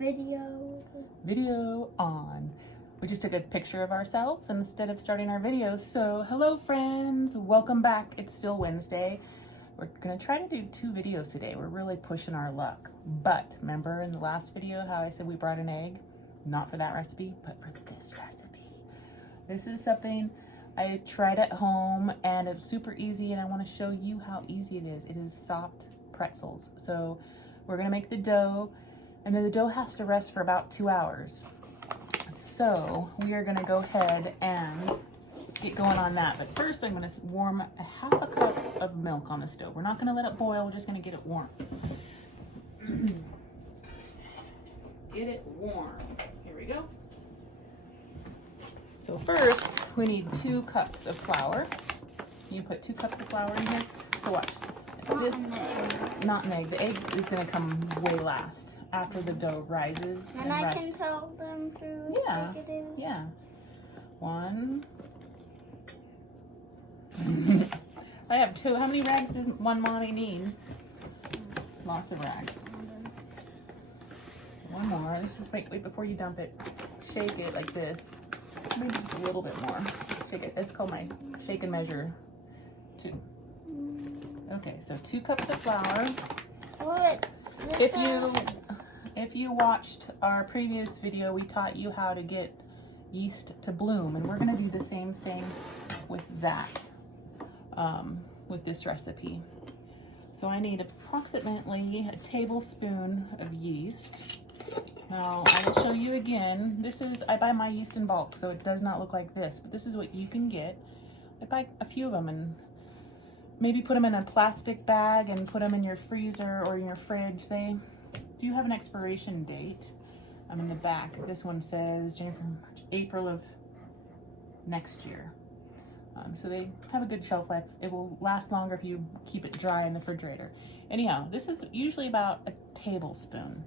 Video on. We just took a picture of ourselves instead of starting our video. So hello friends, welcome back. It's still Wednesday. We're gonna try to do 2 videos today. We're really pushing our luck. But remember in the last video how I said we brought an egg? Not for that recipe, but for this recipe. This is something I tried at home and it's super easy, and I want to show you how easy it is. It is soft pretzels. So we're gonna make the dough, and then the dough has to rest for about 2 hours. So we are gonna go ahead and get going on that. But first I'm gonna warm a half a cup of milk on the stove. We're not gonna let it boil, we're just gonna get it warm. Get it warm. Here we go. So first we need 2 cups of flour. You put 2 cups of flour in here for what? Not an egg. The egg is gonna come way last, after the dough rises. And I can tell them through like it is. Yeah. 1. I have 2. How many rags does one mommy need? Lots of rags. 1 more. Let's just wait before you dump it. Shake it like this. Maybe just a little bit more. Shake it. It's called my shake and measure 2. Okay, so 2 cups of flour. What? If you watched our previous video, we taught you how to get yeast to bloom, and we're gonna do the same thing with that, with this recipe. So I need approximately a tablespoon of yeast. Now I will show you again. I buy my yeast in bulk, so it does not look like this, but this is what you can get. I buy a few of them and maybe put them in a plastic bag and put them in your freezer or in your fridge. They do have an expiration date. In the back. This one says April of next year. So they have a good shelf life. It will last longer if you keep it dry in the refrigerator. Anyhow, this is usually about a tablespoon.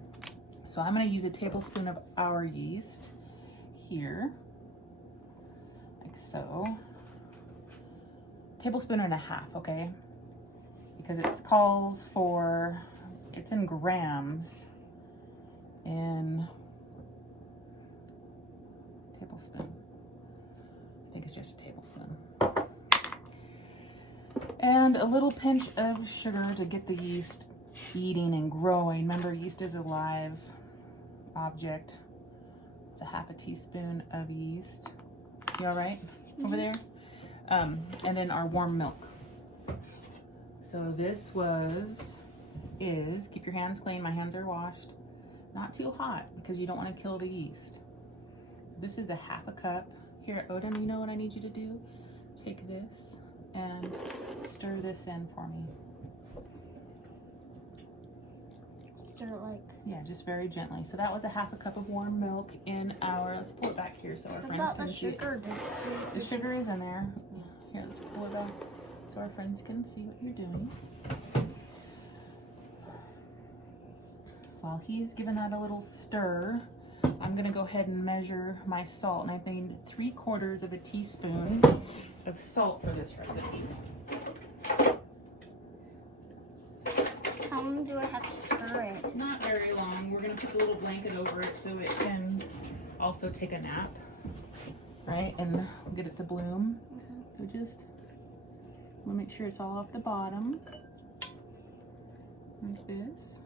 So I'm going to use a tablespoon of our yeast here, like so. Tablespoon and a half, okay? Because it calls for, it's in grams in tablespoon. I think it's just a tablespoon. And a little pinch of sugar to get the yeast eating and growing. Remember, yeast is a live object. It's a half a teaspoon of yeast. You all right over there? And then our warm milk. So this is, keep your hands clean. My hands are washed. Not too hot because you don't want to kill the yeast. This is a half a cup. Here, Odin, you know what I need you to do? Take this and stir this in for me. Stir it like? Yeah, just very gently. So that was a half a cup of warm milk in our, let's pull it back here so our friends can see. The sugar is in there. Here, let's pull it back so our friends can see what you're doing. While he's giving that a little stir, I'm gonna go ahead and measure my salt, and I need 3/4 of a teaspoon of salt for this recipe. How long do I have to stir it? Not very long. We're gonna put a little blanket over it so it can also take a nap, right? And get it to bloom. So just we'll make sure it's all off the bottom, like this.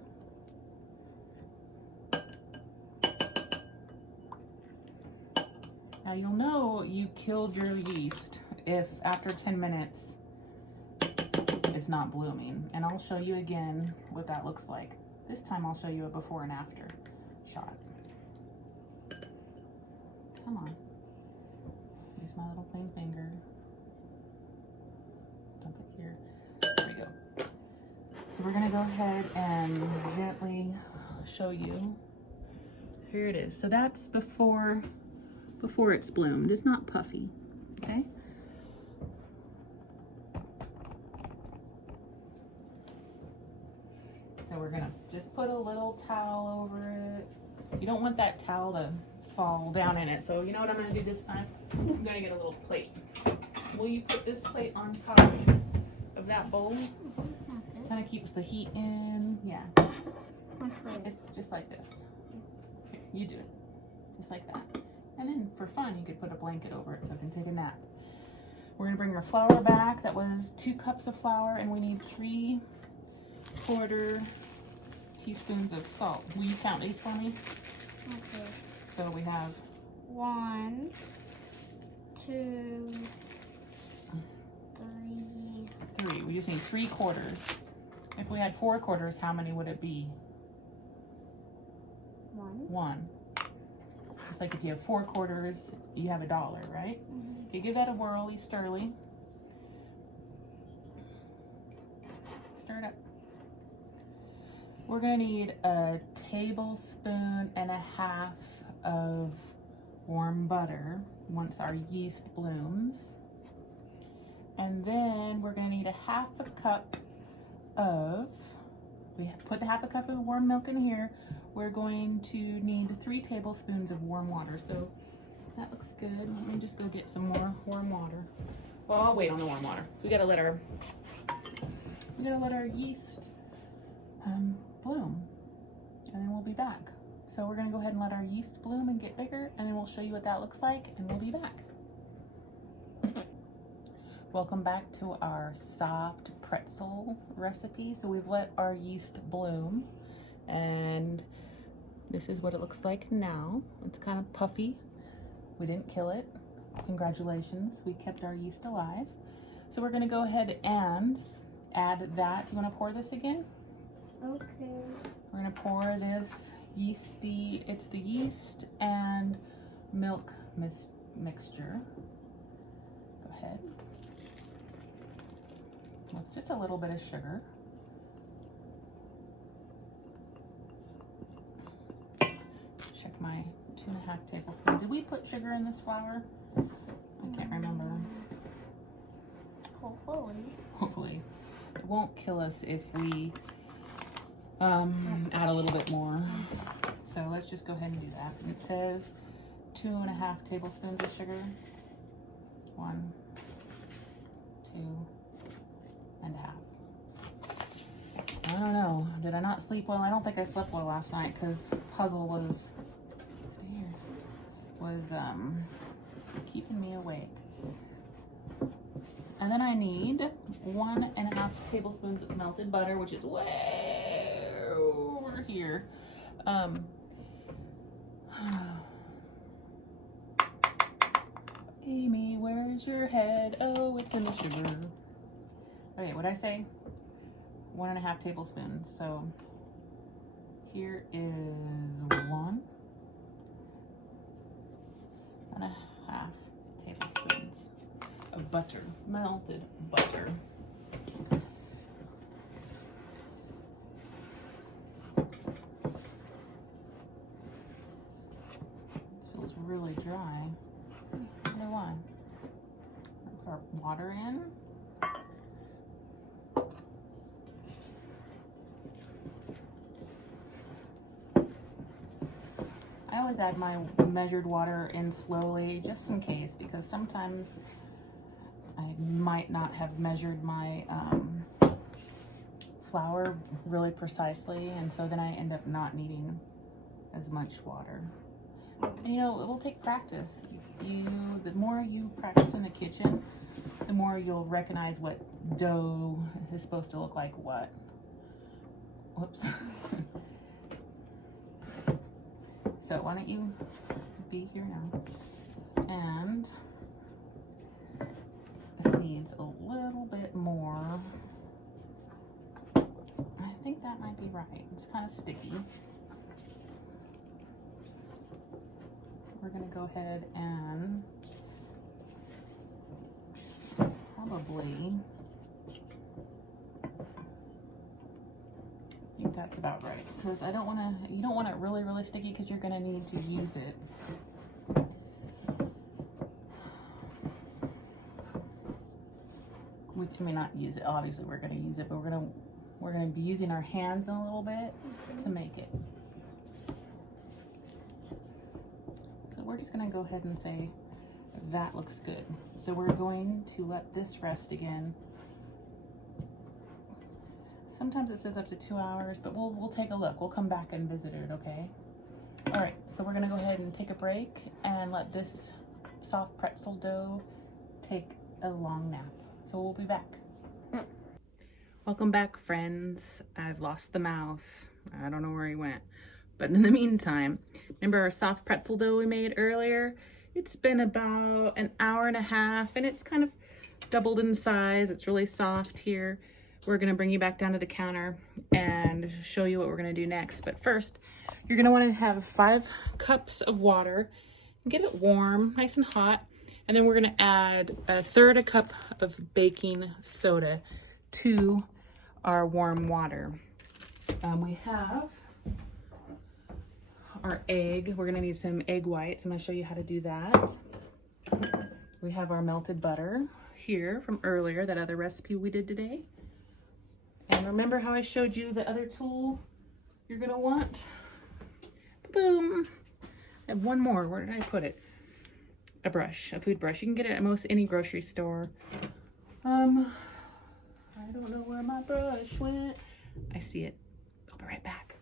Now you'll know you killed your yeast if after 10 minutes it's not blooming. And I'll show you again what that looks like. This time I'll show you a before and after shot. Come on. Use my little clean finger. Dump it here. There we go. So we're gonna go ahead and gently show you. Here it is. So that's before it's bloomed. It's not puffy, okay? So we're gonna just put a little towel over it. You don't want that towel to fall down in it. So you know what I'm gonna do this time? I'm gonna get a little plate. Will you put this plate on top of that bowl? Kind of keeps the heat in. Yeah. It's just like this. you do it. Just like that. And then for fun, you could put a blanket over it so it can take a nap. We're gonna bring our flour back. That was 2 cups of flour, and we need 3/4 teaspoons of salt. Will you count these for me? Okay. So we have 1, 2, 3. 3. We just need 3/4. If we had 4/4, how many would it be? 1. 1. Just like if you have 4/4, you have $1, right? Mm-hmm. Okay, give that a whirly, stirly. Stir it up. We're gonna need 1.5 tablespoons of warm butter once our yeast blooms. And then we're gonna need 1/2 cup of, we put the 1/2 cup of warm milk in here. We're going to need 3 tablespoons of warm water. So that looks good. Let me just go get some more warm water. Well, I'll wait on the warm water. We gotta let our yeast bloom, and then we'll be back. So we're gonna go ahead and let our yeast bloom and get bigger, and then we'll show you what that looks like, and we'll be back. Welcome back to our soft pretzel recipe. So we've let our yeast bloom, and this is what it looks like now. It's kind of puffy. We didn't kill it. Congratulations, we kept our yeast alive. So we're gonna go ahead and add that. Do you wanna pour this again? Okay. We're gonna pour this yeasty, it's the yeast and milk mixture. Go ahead. With just a little bit of sugar. Check my 2.5 tablespoons. Did we put sugar in this flour? I can't remember. Hopefully. Hopefully. It won't kill us if we add a little bit more. So let's just go ahead and do that. It says 2.5 tablespoons of sugar. 1, 2.5. I don't know. Did I not sleep well? I don't think I slept well last night because puzzle was keeping me awake. And then I need 1.5 tablespoons of melted butter, which is way over here. Amy, where's your head? Oh, it's in the sugar. Okay, what'd I say? 1.5 tablespoons. So here is 1.5 tablespoons of butter, melted butter. This feels really dry. I don't know why. Put our water in. I always add my measured water in slowly just in case, because sometimes I might not have measured my flour really precisely, and so then I end up not needing as much water. And you know, it will take practice. The more you practice in the kitchen, the more you'll recognize what dough is supposed to look like what. Whoops. So why don't you be here now? And this needs a little bit more. I think that might be right. It's kind of sticky. We're gonna go ahead and probably, I think that's about right, because I don't want to, you don't want it really, really sticky because you're going to need to use it. We may not use it, obviously we're going to use it, but we're going to be using our hands in a little bit to make it. So we're just going to go ahead and say that looks good. So we're going to let this rest again. Sometimes it says up to 2 hours, but we'll take a look. We'll come back and visit it, okay? All right, so we're gonna go ahead and take a break and let this soft pretzel dough take a long nap. So we'll be back. Welcome back, friends. I've lost the mouse. I don't know where he went. But in the meantime, remember our soft pretzel dough we made earlier? It's been about an hour and a half and it's kind of doubled in size. It's really soft here. We're gonna bring you back down to the counter and show you what we're gonna do next. But first, you're gonna wanna have 5 cups of water, get it warm, nice and hot. And then we're gonna add 1/3 cup of baking soda to our warm water. We have our egg. We're gonna need some egg whites. I'm gonna show you how to do that. We have our melted butter here from earlier, that other recipe we did today. And remember how I showed you the other tool you're gonna want? Boom. I have one more. Where did I put it? A brush, a food brush. You can get it at most any grocery store. I don't know where my brush went. I see it. I'll be right back.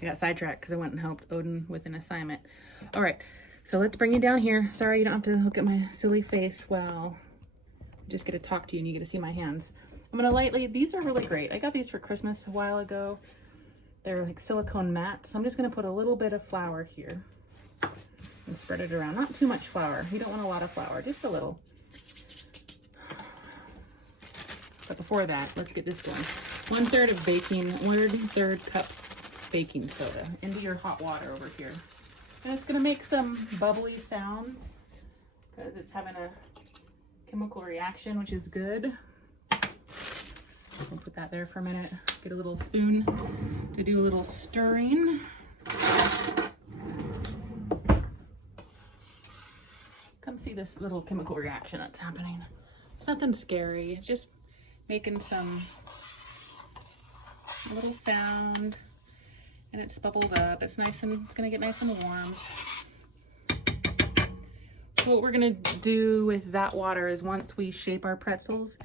I got sidetracked because I went and helped Odin with an assignment. All right, so let's bring you down here. Sorry, you don't have to look at my silly face while I just get to talk to you and you get to see my hands. I'm gonna lightly, these are really great. I got these for Christmas a while ago. They're like silicone mats. So I'm just gonna put a little bit of flour here and spread it around. Not too much flour. You don't want a lot of flour, just a little. But before that, let's get this going. 1/3 of baking, 1/3 cup baking soda into your hot water over here. And it's gonna make some bubbly sounds because it's having a chemical reaction, which is good. We'll put that there for a minute. Get a little spoon to do a little stirring. Come see this little chemical reaction that's happening. It's nothing scary. It's just making some little sound and it's bubbled up. It's nice and it's gonna get nice and warm. So what we're gonna do with that water is once we shape our pretzels,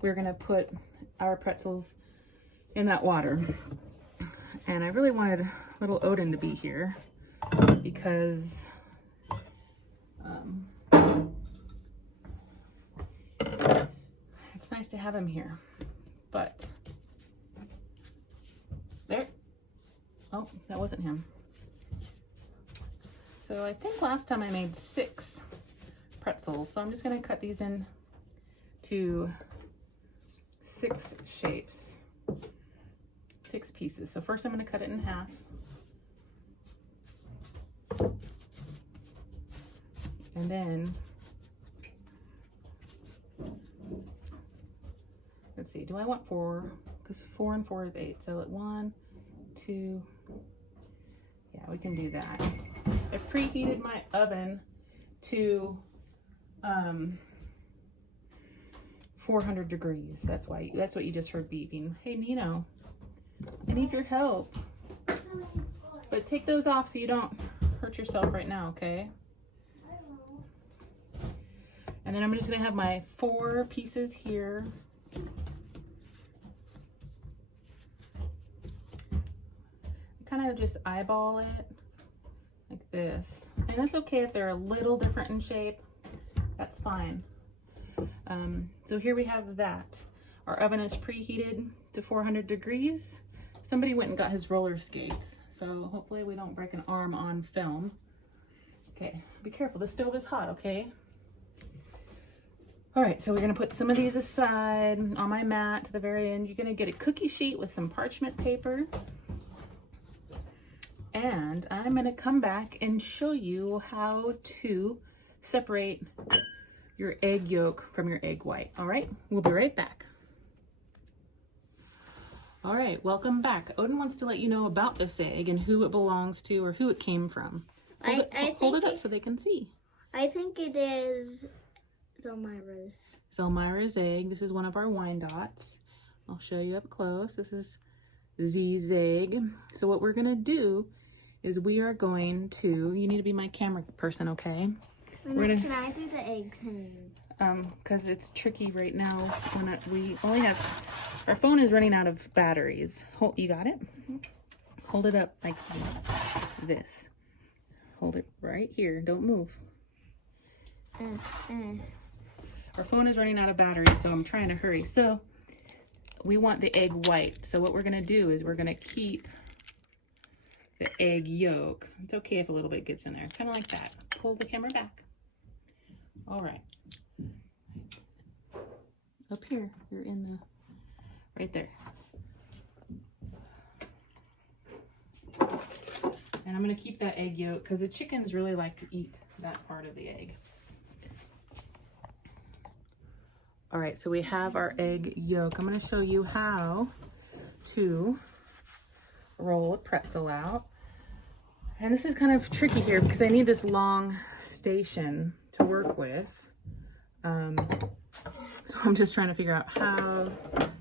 we're gonna put our pretzels in that water. And I really wanted little Odin to be here because it's nice to have him here. But there, oh, that wasn't him. So I think last time I made 6 pretzels. So I'm just gonna cut these in to 6 shapes, 6 pieces. So first I'm going to cut it in half. And then, let's see, do I want 4? Because 4 and 4 is 8. So 1, 2, yeah, we can do that. I preheated my oven to 400 degrees. That's what you just heard beeping. Hey Nino, I need your help. But take those off so you don't hurt yourself right now, okay? And then I'm just gonna have my 4 pieces here. Kind of just eyeball it like this. And it's okay if they're a little different in shape. That's fine. So here we have that. Our oven is preheated to 400 degrees. Somebody went and got his roller skates. So hopefully we don't break an arm on film. Okay, be careful, the stove is hot, okay? All right, so we're gonna put some of these aside on my mat to the very end. You're gonna get a cookie sheet with some parchment paper. And I'm gonna come back and show you how to separate your egg yolk from your egg white. All right, we'll be right back. All right, welcome back. Odin wants to let you know about this egg and who it belongs to or who it came from. Hold it up so they can see. I think it is Zelmira's. Zelmira's egg. This is one of our Wyandottes. I'll show you up close. This is Z's egg. So what we're gonna do is we are going to, you need to be my camera person, okay? Can I do the egg thing? because it's tricky right now when we only have, our phone is running out of batteries. Hold, you got it? Mm-hmm. Hold it up like this. Hold it right here. Don't move. Our phone is running out of batteries, so I'm trying to hurry. So we want the egg white. So what we're going to do is we're going to keep the egg yolk. It's okay if a little bit gets in there. Kind of like that. Pull the camera back. All right. Up here. You're in the, right there. And I'm going to keep that egg yolk because the chickens really like to eat that part of the egg. All right, so we have our egg yolk. I'm going to show you how to roll a pretzel out. And this is kind of tricky here because I need this long station to work with. So I'm just trying to figure out how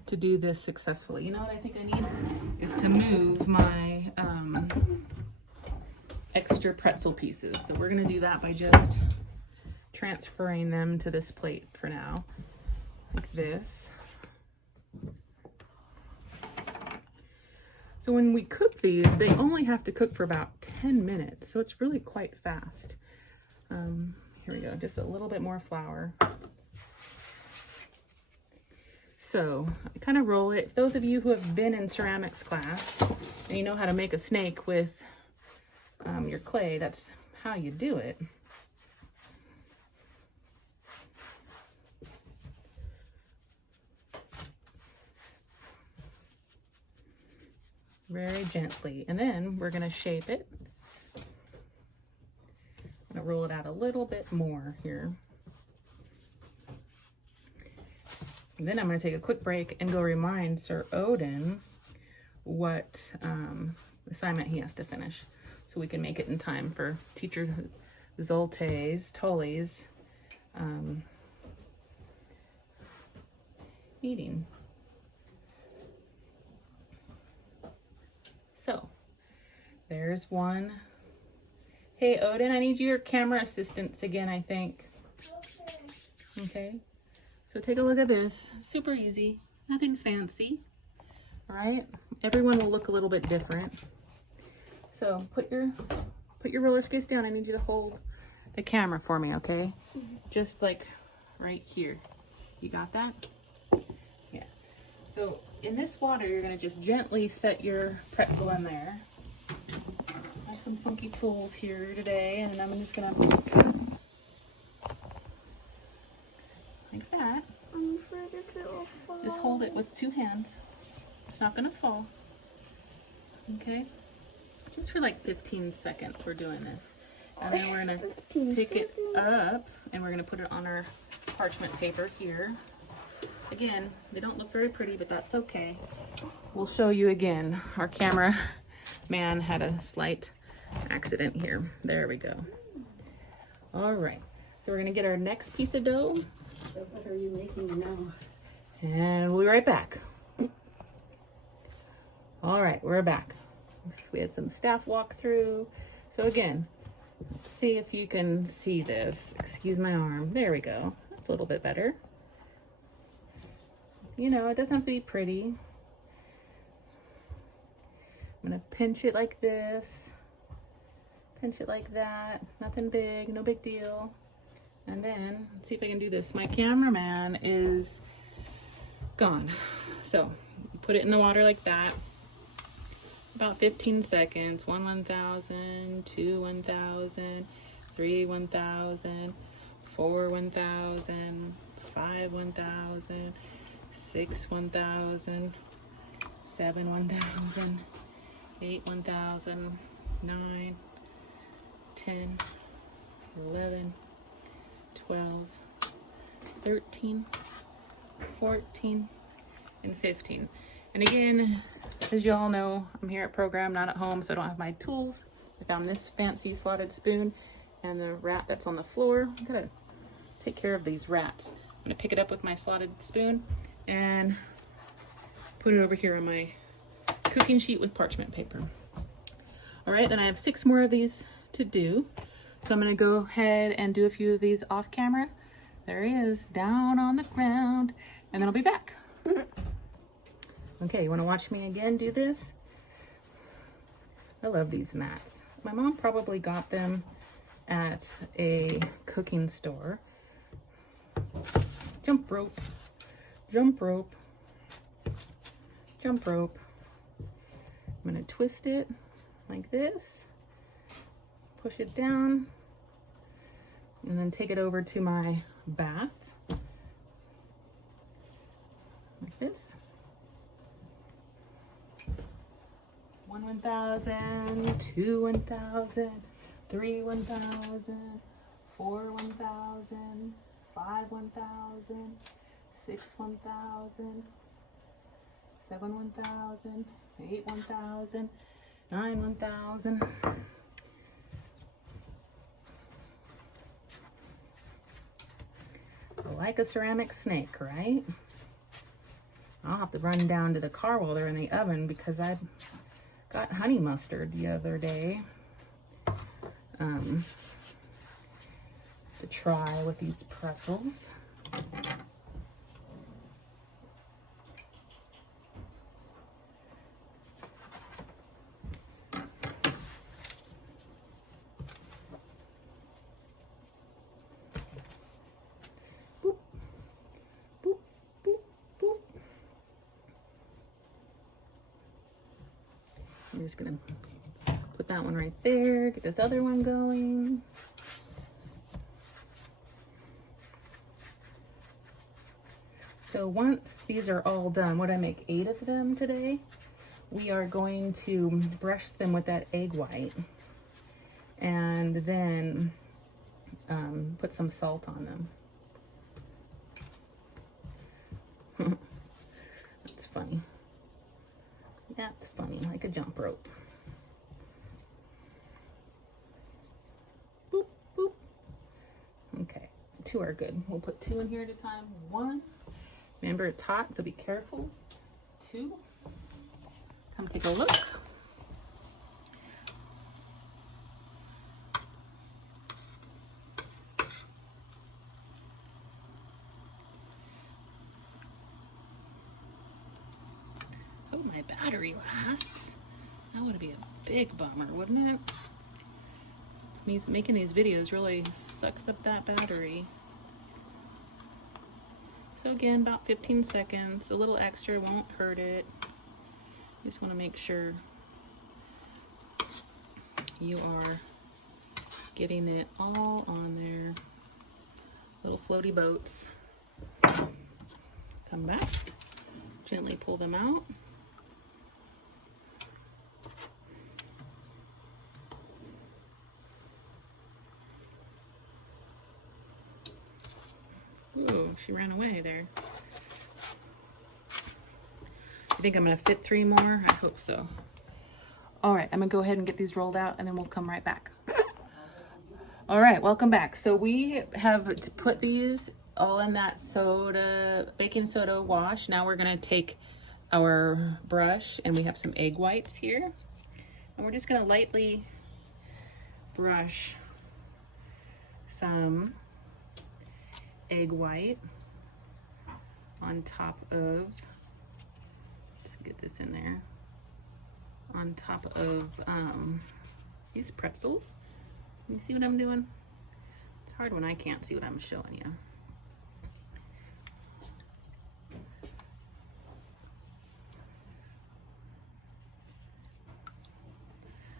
to do this successfully. You know what I think I need is to move my extra pretzel pieces. So we're going to do that by just transferring them to this plate for now, like this. So when we cook these, they only have to cook for about 10 minutes. So it's really quite fast. Here we go, just a little bit more flour. So I kind of roll it. Those of you who have been in ceramics class and you know how to make a snake with your clay, that's how you do it. Very gently. And then we're going to shape it. I'm going to roll it out a little bit more here. And then I'm going to take a quick break and go remind Sir Odin what assignment he has to finish so we can make it in time for Teacher Tully's meeting. So there's one. Hey Odin, I need your camera assistance again, I think. Okay. So take a look at this. Super easy, nothing fancy. All right. Everyone will look a little bit different. So put your roller skates down. I need you to hold the camera for me, okay? Just like right here. You got that? Yeah. So in this water, you're gonna just gently set your pretzel in there. I have some funky tools here today, and I'm just gonna, like that. I'm afraid if it will fall. Just hold it with 2 hands. It's not gonna fall. Okay? Just for like 15 seconds we're doing this. And then we're gonna pick it up and we're gonna put it on our parchment paper here. Again, they don't look very pretty, but that's okay. We'll show you again. Our camera man had a slight accident here. There we go. All right. So we're gonna get our next piece of dough. So what are you making now? And we'll be right back. All right, we're back. We had some staff walkthrough. So again, let's see if you can see this. Excuse my arm. There we go. That's a little bit better. You know, it doesn't have to be pretty. I'm gonna pinch it like this. Pinch it like that. Nothing big, no big deal. And then, let's see if I can do this. My cameraman is gone. So, put it in the water like that. About 15 seconds. 1 1,000, 2 1,000, 3 1,000, 4 1,000, 5 1,000, 6 1,000, 7 1,000, 8 1,000, 9, 10, 11, 12, 13, 14, and 15. And again, as you all know, I'm here at program, not at home, so I don't have my tools. I found this fancy slotted spoon and the rat that's on the floor. I gotta take care of these rats. I'm gonna pick it up with my slotted spoon and put it over here on my cooking sheet with parchment paper. All right, then I have 6 more of these to do. So I'm gonna go ahead and do a few of these off camera There he is, down on the ground. And then I'll be back. Okay, you want to watch me again do this? I love these mats. My mom probably got them at a cooking store. Jump rope, jump rope, jump rope. I'm going to twist it like this, push it down, and then take it over to my bath, like this. 1 1,000, 2 1,000, 3 1,000, 4 1,000, 5 1,000, 6 1,000, 7 1,000, 8 1,000, 9 1,000. Like a ceramic snake, right? I'll have to run down to the car while they're in the oven because I got honey mustard the other day to try with these pretzels. Boop, boop, boop, boop. I'm just gonna put that one right there, get this other one going. So once these are all done, what I make 8 of them today, we are going to brush them with that egg white and then put some salt on them. That's funny. That's funny, like a jump rope. Boop, boop. Okay, 2 are good. We'll put 2 in here at a time. 1. Remember, it's hot, so be careful. 2. Come take a look. Oh, my battery lasts. That would be a big bummer, wouldn't it? Making these videos really sucks up that battery. So again, about 15 seconds. A little extra won't hurt it. You just want to make sure you are getting it all on there. Little floaty boats. Come back. Gently pull them out. Ooh, she ran away there. You think I'm gonna fit 3 more? I hope so. All right, I'm gonna go ahead and get these rolled out and then we'll come right back. All right, welcome back. So we have put these all in that baking soda wash. Now we're gonna take our brush and we have some egg whites here. And we're just gonna lightly brush some egg white on top of, let's get this in there, on top of these pretzels. You see what I'm doing? It's hard when I can't see what I'm showing you.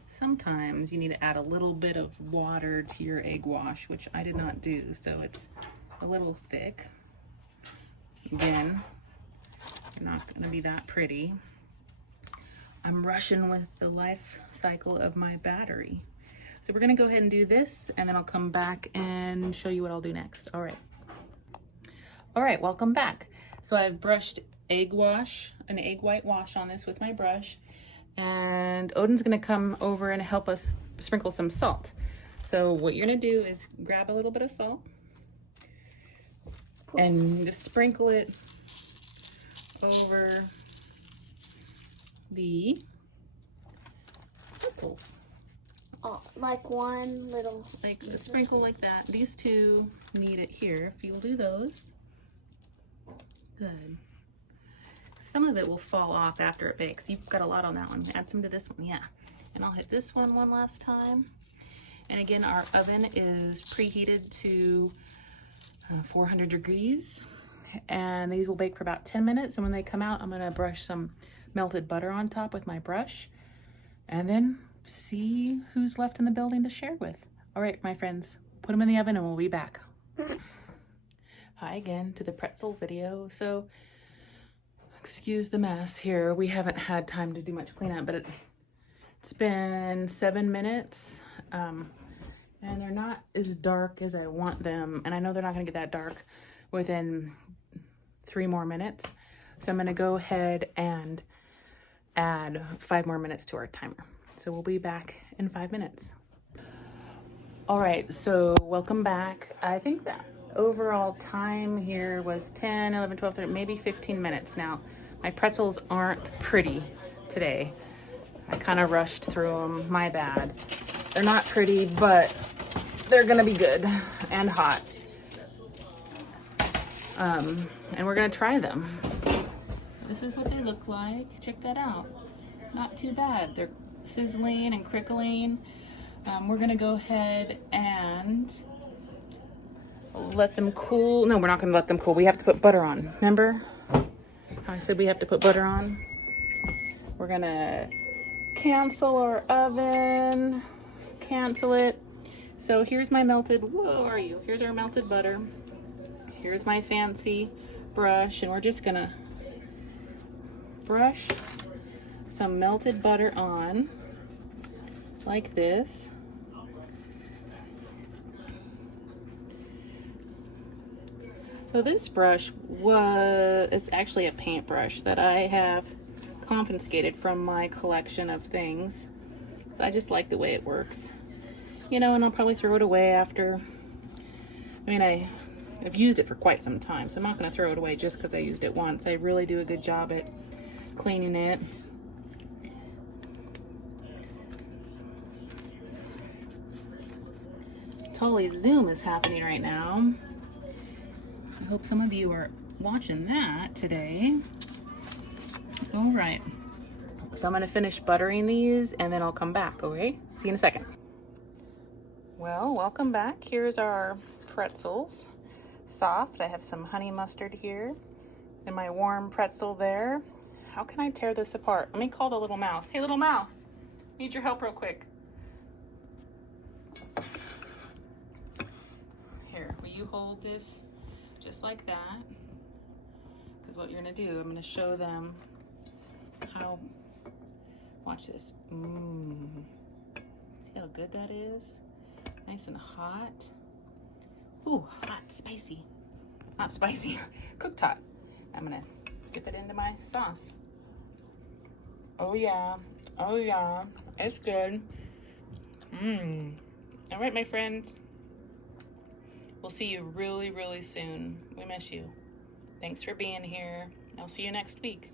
Sometimes you need to add a little bit of water to your egg wash, which I did not do, so it's a little thick. Again, you're not going to be that pretty. I'm rushing with the life cycle of my battery. So we're going to go ahead and do this, and then I'll come back and show you what I'll do next. All right. All right, welcome back. So I've brushed an egg white wash on this with my brush, and Odin's going to come over and help us sprinkle some salt. So what you're going to do is grab a little bit of salt and just sprinkle it over the pretzels. like one little. Like a sprinkle like that. These two need it here. If you'll do those. Good. Some of it will fall off after it bakes. You've got a lot on that one. Add some to this one, yeah. And I'll hit this one last time. And again, our oven is preheated to 400 degrees. And these will bake for about 10 minutes. And when they come out, I'm gonna brush some melted butter on top with my brush. And then see who's left in the building to share with. All right, my friends, put them in the oven and we'll be back. Hi again to the pretzel video. So, excuse the mess here. We haven't had time to do much cleanup, but it's been 7 minutes. And they're not as dark as I want them. And I know they're not gonna get that dark within 3 more minutes. So I'm gonna go ahead and add 5 more minutes to our timer. So we'll be back in 5 minutes. All right, so welcome back. I think that overall time here was 10, 11, 12, 13, maybe 15 minutes. Now, my pretzels aren't pretty today. I kind of rushed through them, my bad. They're not pretty, but they're gonna be good and hot. And we're gonna try them. This is what they look like. Check that out. Not too bad. They're sizzling and crickling. We're gonna go ahead and let them cool. No, we're not gonna let them cool. We have to put butter on. Remember how I said we have to put butter on? We're gonna cancel our oven. Cancel it. So here's my melted, whoa, are you? Here's our melted butter. Here's my fancy brush, and we're just gonna brush some melted butter on like this. So this brush it's actually a paintbrush that I have confiscated from my collection of things. So I just like the way it works. You know, and I'll probably throw it away after. I mean, I've used it for quite some time, so I'm not going to throw it away just because I used it once. I really do a good job at cleaning it. Totally Zoom is happening right now. I hope some of you are watching that today. All right. So I'm going to finish buttering these and then I'll come back, okay? See you in a second. Well, welcome back. Here's our pretzels. Soft. I have some honey mustard here and my warm pretzel there. How can I tear this apart? Let me call the little mouse. Hey, little mouse. Need your help real quick. Here, will you hold this just like that? Because what you're going to do, I'm going to show them how. Watch this. See how good that is? Nice and hot. Ooh, hot, spicy. Not spicy, cooked hot. I'm gonna dip it into my sauce. Oh yeah, it's good. All right, my friends. We'll see you really, really soon. We miss you. Thanks for being here. I'll see you next week.